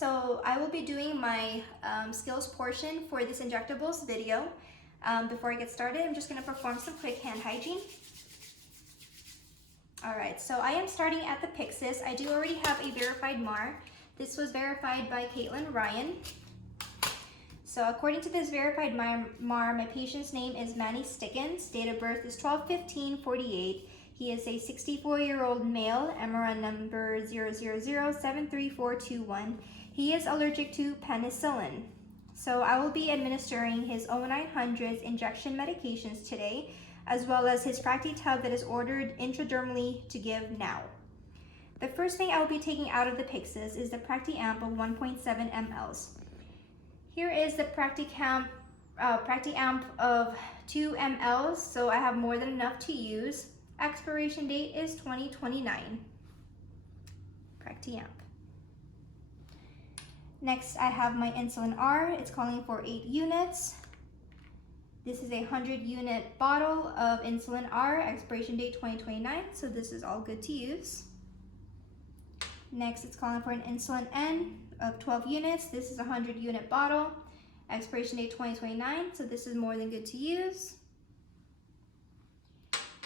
So I will be doing my skills portion for this injectables video. Before I get started, I'm just going to perform some quick hand hygiene. Alright, so I am starting at the Pyxis. I do already have a verified MAR. This was verified by Caitlin Ryan. So according to this verified MAR, my patient's name is Manny Stickens. Date of birth is 12/15/48. He is a 64-year-old male, MRN number 000-73421. He is allergic to penicillin. So I will be administering his 0900's injection medications today, as well as his PractiTub that is ordered intradermally to give now. The first thing I will be taking out of the Pyxis is the PractiAmp of 1.7 mLs. Here is the PractiAmp of 2 mLs, so I have more than enough to use. Expiration date is 2029. PractiAmp. Next, I have my insulin R. It's calling for 8 units. This is a 100-unit bottle of insulin R, expiration date 2029, so this is all good to use. Next, it's calling for an insulin N of 12 units. This is a 100-unit bottle, expiration date 2029, so this is more than good to use.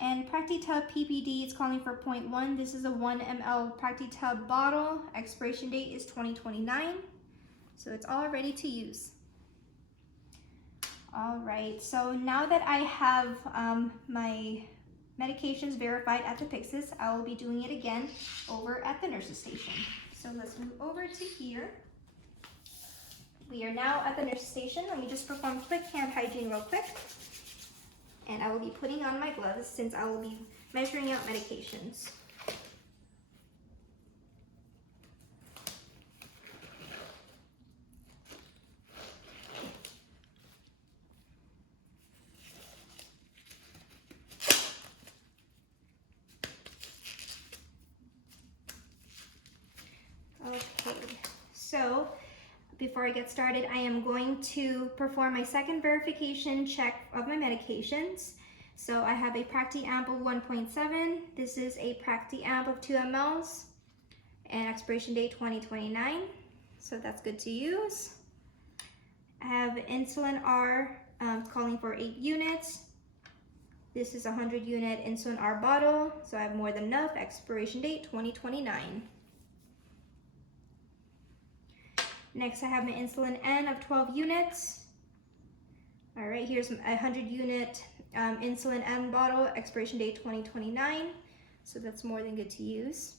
And PractiTub PPD, it's calling for 0.1. This is a 1 ml PractiTub bottle, expiration date is 2029, so it's all ready to use. All right, so now that I have my medications verified at the Pyxis, I will be doing it again over at the nurse's station. So let's move over to here. We are now at the nurse's station. Let me just perform quick hand hygiene real quick. And I will be putting on my gloves since I will be measuring out medications. Okay, so before I get started, I am going to perform my second verification check of my medications. So I have a PractiAmp of 1.7. This is a PractiAmp of 2 mLs and expiration date 2029. So that's good to use. I have insulin R calling for 8 units. This is a 100-unit insulin R bottle, so I have more than enough. Expiration date 2029. Next, I have my insulin N of 12 units. All right, here's a 100-unit insulin N bottle, expiration date 2029. So that's more than good to use.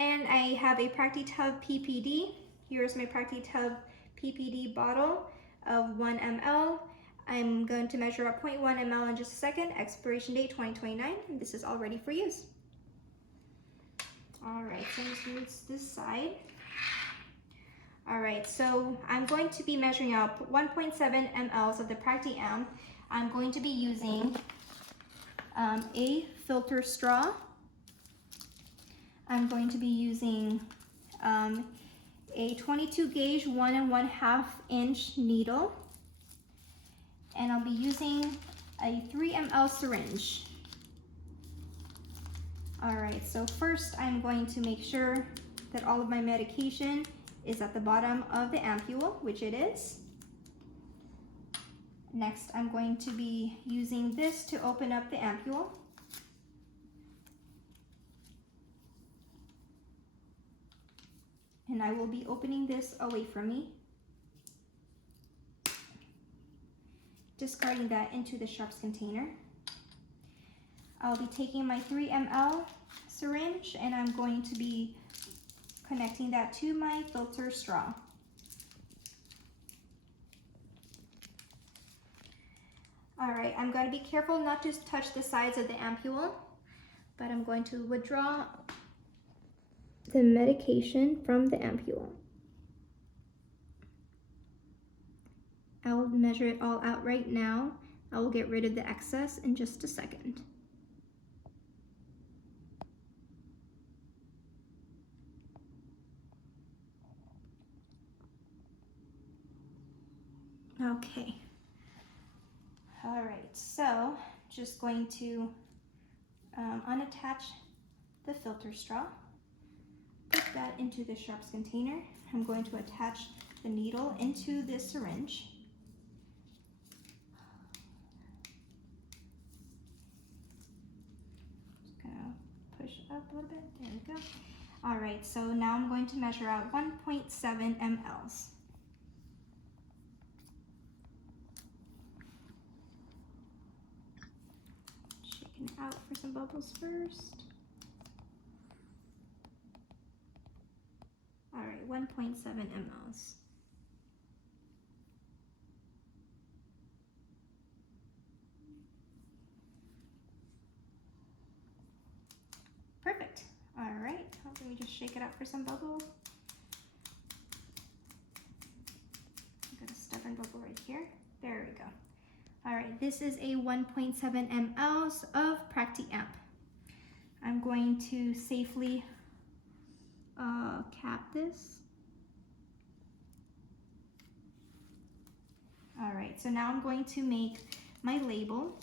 And I have a PractiTub PPD. Here's my PractiTub PPD bottle of 1 ml. I'm going to measure up 0.1 ml in just a second. Expiration date 2029. And this is all ready for use. All right, so I'm just going to move this side. All right, so I'm going to be measuring out 1.7 mLs of the PractiAmp. I'm going to be using a filter straw. I'm going to be using a 22 gauge 1 1/2 inch needle. And I'll be using a 3 ml syringe. All right, so first I'm going to make sure that all of my medication is at the bottom of the ampule, which it is. Next, I'm going to be using this to open up the ampule. And I will be opening this away from me, discarding that into the sharps container. I'll be taking my 3 ml syringe and I'm going to be connecting that to my filter straw. All right, I'm going to be careful not to touch the sides of the ampule, but I'm going to withdraw the medication from the ampule. I will measure it all out right now. I will get rid of the excess in just a second. Okay. All right, so just going to unattach the filter straw, put that into the sharps container. I'm going to attach the needle into this syringe. Just gonna push up a little bit. There we go. All right, so now I'm going to measure out 1.7 mLs. Shaking it out for some bubbles first. All right, 1.7 mLs. Perfect. All right, let me just shake it out for some bubbles. I've got a stubborn bubble right here. There we go. All right, this is a 1.7 mLs of PractiAmp. I'm going to safely cap this. All right, so now I'm going to make my label.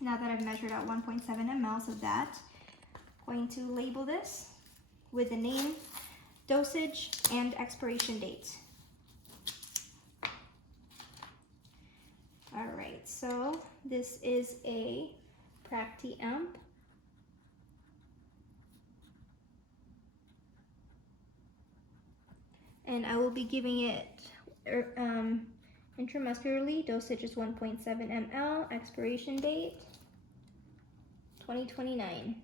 Now that I've measured out 1.7 mLs of that, I'm going to label this with the name, dosage, and expiration date. All right, so this is a PractiAmp. And I will be giving it intramuscularly. Dosage is 1.7 ml. Expiration date 2029.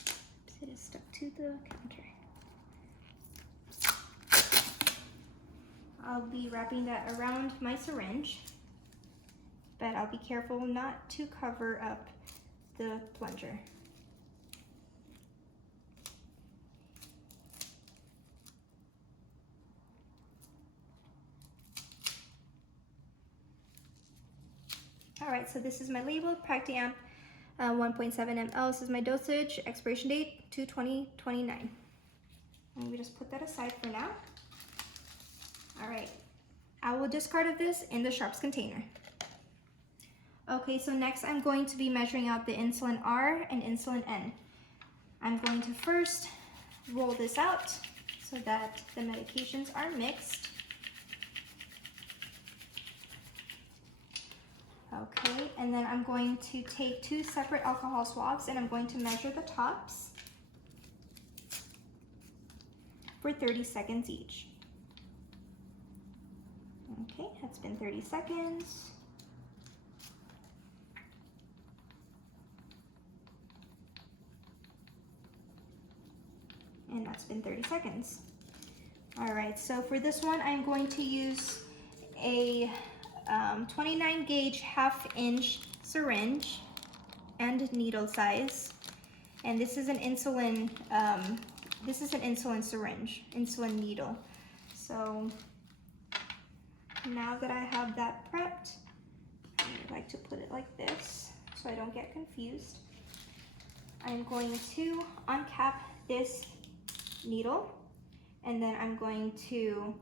Oops, it is stuck to the counter. I'll be wrapping that around my syringe, but I'll be careful not to cover up the plunger. All right, so this is my label, PractiAmp 1.7 ml. This is my dosage, expiration date to 2029. Let me just put that aside for now. All right, I will discard of this in the sharps container. Okay, so next I'm going to be measuring out the insulin R and insulin N. I'm going to first roll this out so that the medications are mixed. Okay, and then I'm going to take 2 separate alcohol swabs and I'm going to measure the tops for 30 seconds each. Okay, that's been 30 seconds. And that's been 30 seconds. All right, so for this one, I'm going to use a 29 gauge ½ syringe and needle size. And this is an insulin, syringe, insulin needle. So now that I have that prepped, I like to put it like this so I don't get confused. I'm going to uncap this needle, and then I'm going to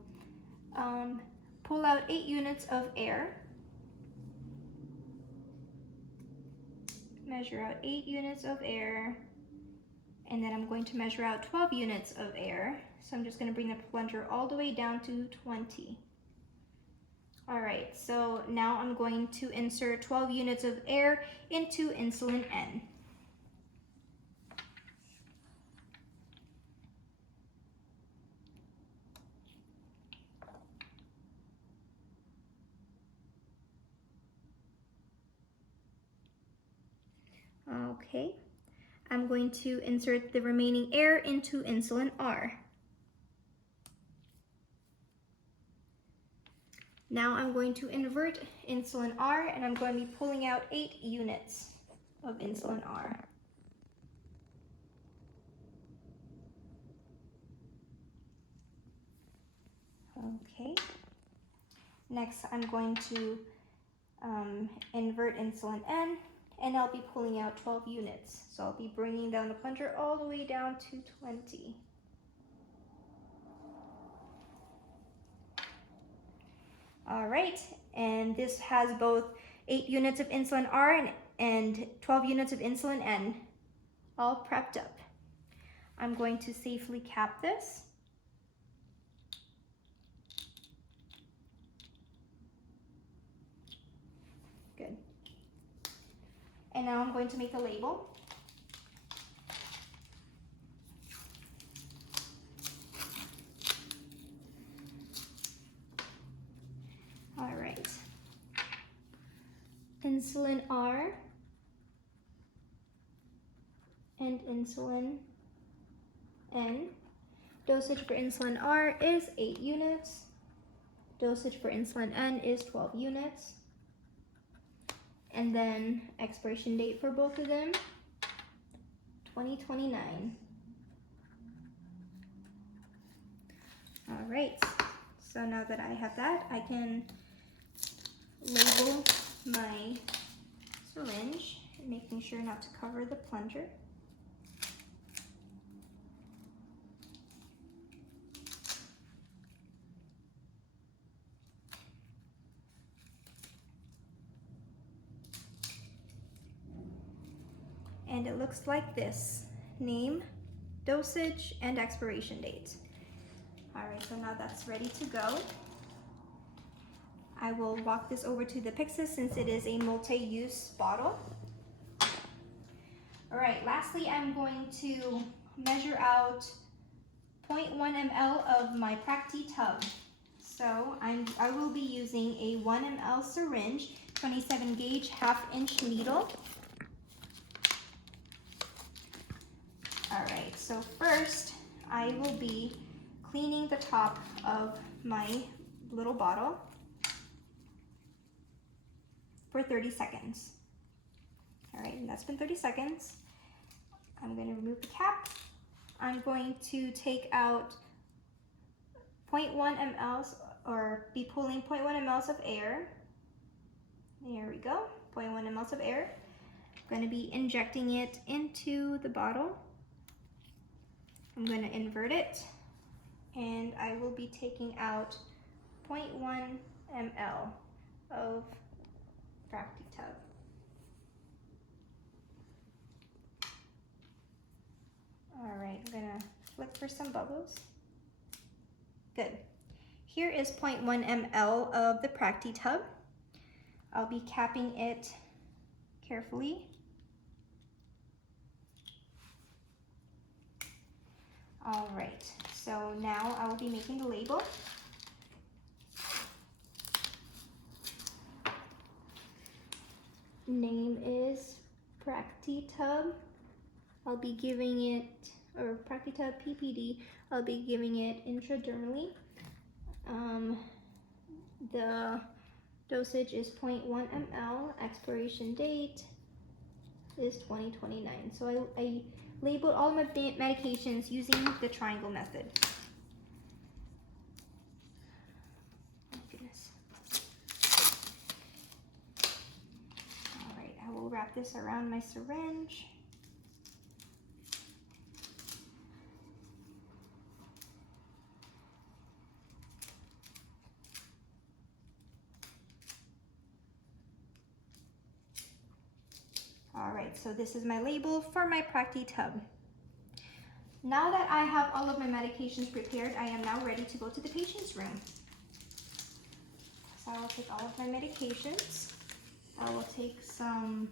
pull out 8 units of air. Measure out 8 units of air, and then I'm going to measure out 12 units of air. So I'm just going to bring the plunger all the way down to 20. All right, so now I'm going to insert 12 units of air into insulin N. Okay, I'm going to insert the remaining air into insulin R. Now I'm going to invert insulin R, and I'm going to be pulling out 8 units of insulin R. Okay, next I'm going to invert insulin N, and I'll be pulling out 12 units. So I'll be bringing down the plunger all the way down to 20. All right, and this has both 8 units of insulin R and 12 units of insulin N, all prepped up. I'm going to safely cap this. Good. And now I'm going to make the label. All right. Insulin R and insulin N. Dosage for insulin R is 8 units. Dosage for insulin N is 12 units. And then expiration date for both of them, 2029. All right, so now that I have that, I can label my syringe, making sure not to cover the plunger. And it looks like this: name, dosage, and expiration date. All right, so now that's ready to go. I will walk this over to the Pyxis since it is a multi-use bottle. All right, lastly, I'm going to measure out 0.1 ml of my Practi tub. So I will be using a 1 ml syringe, 27 gauge, 1/2 inch needle. All right, so first I will be cleaning the top of my little bottle for 30 seconds. All right, and that's been 30 seconds. I'm going to remove the cap. I'm going to take out 0.1 mLs, or be pulling 0.1 mLs of air. There we go, 0.1 mLs of air. I'm going to be injecting it into the bottle. I'm going to invert it, and I will be taking out 0.1 ml of Practi tub. All right, I'm gonna flick for some bubbles. Good. Here is 0.1 ml of the Practi tub. I'll be capping it carefully. All right, so now I will be making the label. Name is Practi tub. I'll be giving it, or Practi tub PPD, I'll be giving it intradermally. The dosage is 0.1 ml, expiration date is 2029. So I labeled all my medications using the triangle method. Oh goodness. All right, I will wrap this around my syringe. All right, so this is my label for my Practi tub. Now that I have all of my medications prepared, I am now ready to go to the patient's room. So I will take all of my medications. I will take some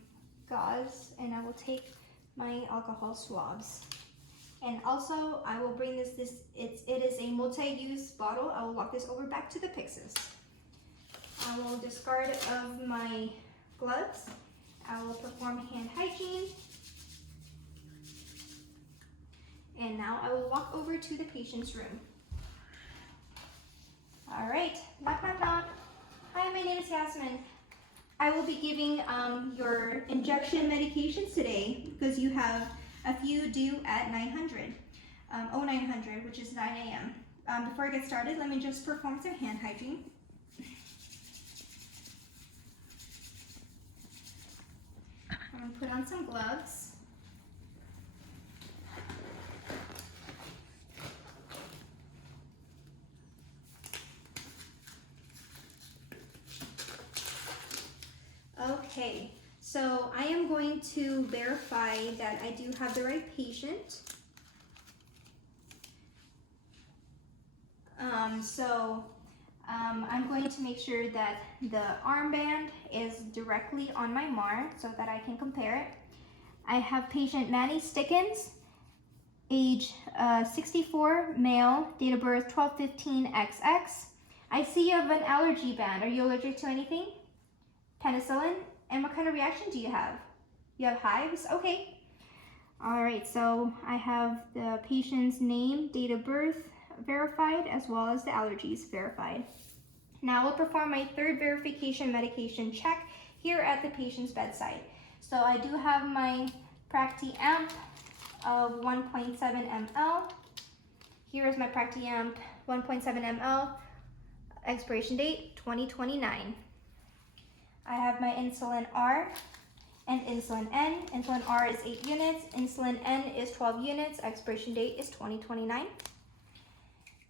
gauze, and I will take my alcohol swabs. And also, I will bring it is a multi-use bottle. I will walk this over back to the Pyxis. I will discard of my gloves. I will perform hand hygiene. And now I will walk over to the patient's room. All right, knock, knock, knock. Hi, my name is Yasmin. I will be giving your injection medications today because you have a few due at 900, 0900, which is 9 a.m. Before I get started, let me just perform some hand hygiene. I'm going to put on some gloves. Okay, So I am going to verify that I do have the right patient. I'm going to make sure that the armband is directly on my MAR so that I can compare it. I have patient Manny Stickens, age 64, male, date of birth 12/15/XX. I see you have an allergy band. Are you allergic to anything? Penicillin? And what kind of reaction do you have? You have hives? Okay. All right, so I have the patient's name, date of birth verified, as well as the allergies verified. Now we'll perform my third verification medication check here at the patient's bedside. So I do have my Practi-Amp of 1.7 ml. Here is my Practi-Amp 1.7 ml, expiration date 2029. I have my insulin R and insulin N. Insulin R is 8 units, insulin N is 12 units, expiration date is 2029.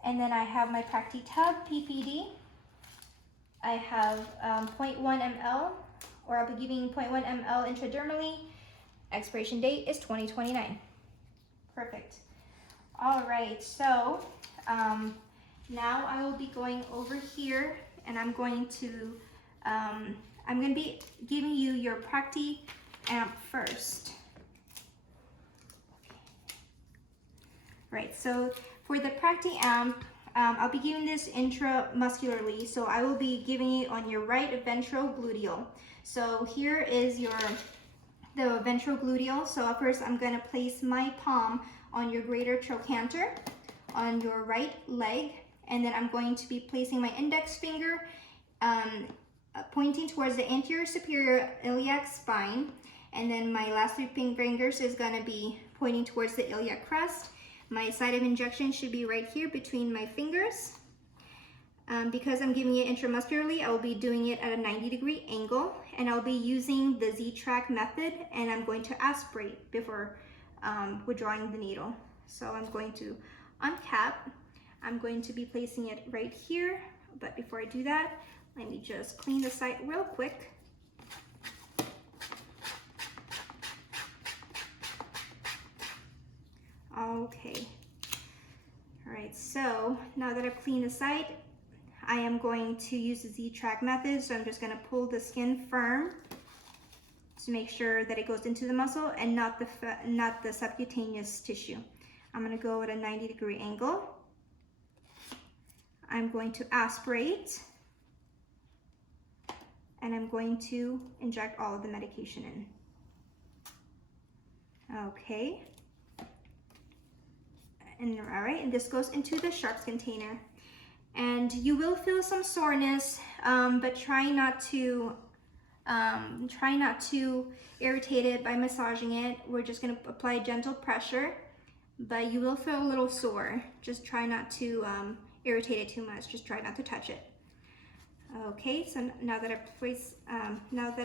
And then I have my Practi-Tub PPD. I have 0.1 ml, or I'll be giving 0.1 ml intradermally. Expiration date is 2029. Perfect. All right, so now I will be going over here, and I'm going to be giving you your Practi-Amp first. Right, so for the Practi-Amp, I'll be giving this intramuscularly, so I will be giving it on your right ventrogluteal. So here is the ventrogluteal. So first I'm going to place my palm on your greater trochanter, on your right leg, and then I'm going to be placing my index finger pointing towards the anterior superior iliac spine, and then my last 3 fingers is going to be pointing towards the iliac crest. My site of injection should be right here between my fingers. Because I'm giving it intramuscularly, I will be doing it at a 90-degree angle, and I'll be using the Z-Track method, and I'm going to aspirate before withdrawing the needle. So I'm going to uncap. I'm going to be placing it right here, but before I do that, let me just clean the site real quick. Okay. All right, so now that I've cleaned the site, I am going to use the Z-Track method. So I'm just going to pull the skin firm to make sure that it goes into the muscle and not the subcutaneous tissue. I'm going to go at a 90-degree angle. I'm going to aspirate, and I'm going to inject all of the medication in. Okay. And all right, and this goes into the sharps container. And you will feel some soreness, but try not to irritate it by massaging it. We're just going to apply gentle pressure, but you will feel a little sore. Just try not to irritate it too much. Just try not to touch it. Okay, so now that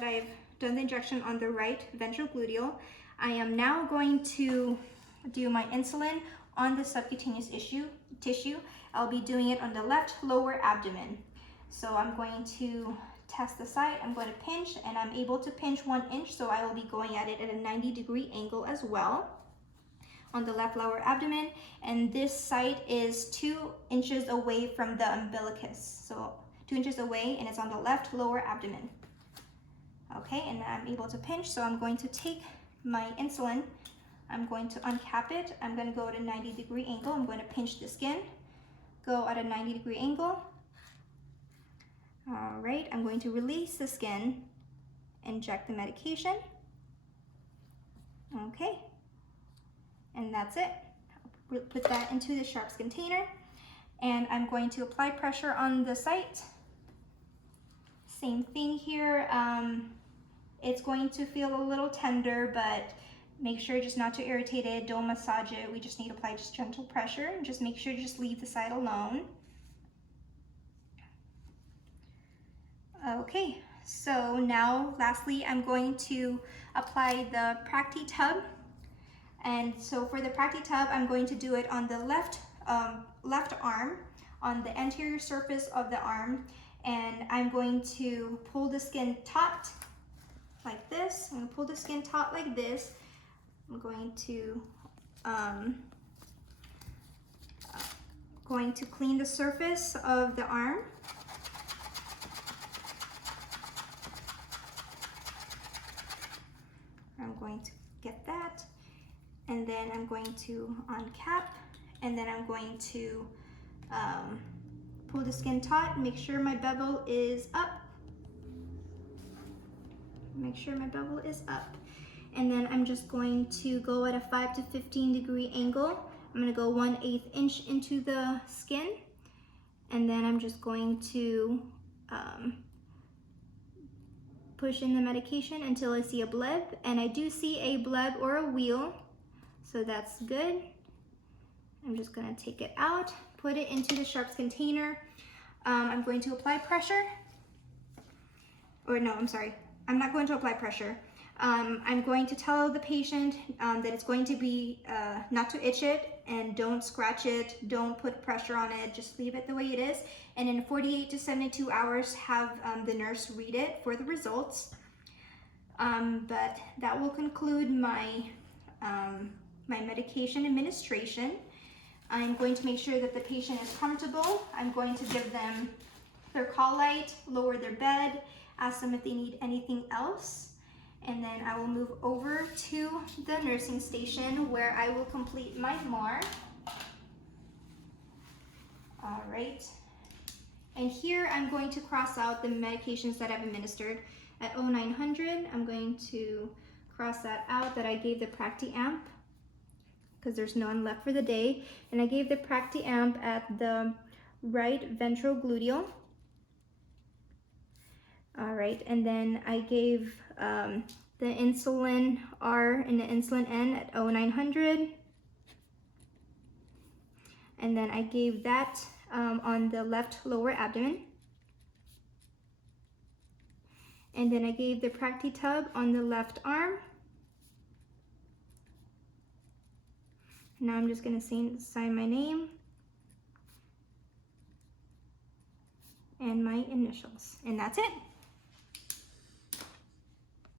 I've done the injection on the right ventrogluteal, I am now going to do my insulin on the subcutaneous tissue. I'll be doing it on the left lower abdomen. So I'm going to test the site. I'm going to pinch, and I'm able to pinch 1 inch, so I will be going at it at a 90-degree angle as well on the left lower abdomen. And this site is 2 inches away from the umbilicus. So 2 inches away, and it's on the left lower abdomen. Okay, and I'm able to pinch, so I'm going to take my insulin. I'm going to uncap it. I'm going to go at a 90-degree angle. I'm going to pinch the skin, go at a 90-degree angle. All right, I'm going to release the skin, inject the medication. Okay, and that's it. Put that into the sharps container, and I'm going to apply pressure on the site. Same thing here. It's going to feel a little tender, but make sure just not to irritate it. Don't massage it. We just need to apply just gentle pressure, and just make sure to just leave the site alone. Okay, so now lastly, I'm going to apply the Practi-Tub. And so for the Practi-Tub, I'm going to do it on the left arm, on the anterior surface of the arm, and I'm going to pull the skin taut, like this. I'm gonna pull the skin taut like this. I'm going to clean the surface of the arm. I'm going to get that, and then I'm going to uncap, and then I'm going to pull the skin taut, make sure my bevel is up. Make sure my bevel is up. And then I'm just going to go at a 5 to 15 degree angle. I'm gonna go 1/8 inch into the skin. And then I'm just going to push in the medication until I see a bleb. And I do see a bleb or a wheal, so that's good. I'm just gonna take it out, put it into the sharps container. I'm going to apply pressure. Or no, I'm sorry. I'm not going to apply pressure. I'm going to tell the patient that it's going to be not to itch it, and don't scratch it, don't put pressure on it, just leave it the way it is. And in 48 to 72 hours, have the nurse read it for the results. But that will conclude my, my medication administration. I'm going to make sure that the patient is comfortable. I'm going to give them their call light, lower their bed, ask them if they need anything else, and then I will move over to the nursing station where I will complete my MAR. All right, and here I'm going to cross out the medications that I've administered. At 0900, I'm going to cross that out, that I gave the Practi-Amp, because there's none left for the day, and I gave the Practi-Amp at the right ventrogluteal. All right, and then I gave the insulin R and the insulin N at 0900. And then I gave that on the left lower abdomen. And then I gave the Practi-Tub on the left arm. Now I'm just gonna sign my name and my initials, and that's it.